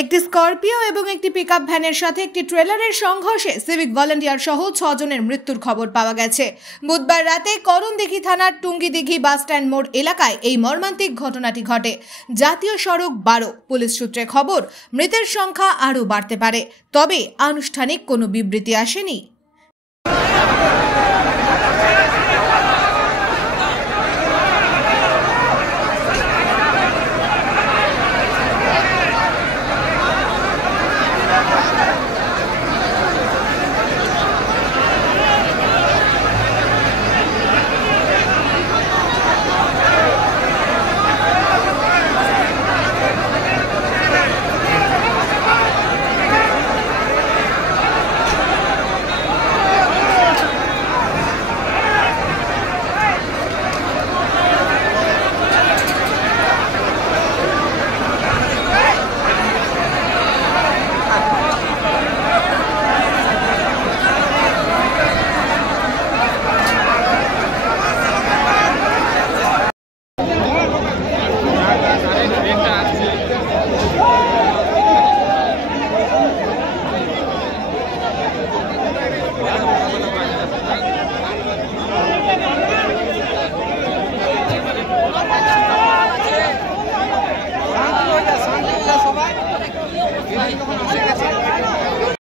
একটি স্করপিও এবং একটি পিকআপ ভ্যানের সাথে একটি ট্রেলারের সংঘর্ষে সিভিক ভলান্টিয়ার সহ 6 জনের মৃত্যুর খবর পাওয়া গেছে। বুধবার রাতে করণদিঘি থানার টুঙ্গিদিঘি বাসস্ট্যান্ড মোড় এলাকায় এই মর্মান্তিক ঘটনাটি ঘটে। জাতীয় সড়ক 12। পুলিশ সূত্রে খবর, মৃতের সংখ্যা আরও বাড়তে পারে, তবে আনুষ্ঠানিক কোনো বিবৃতি আসেনি।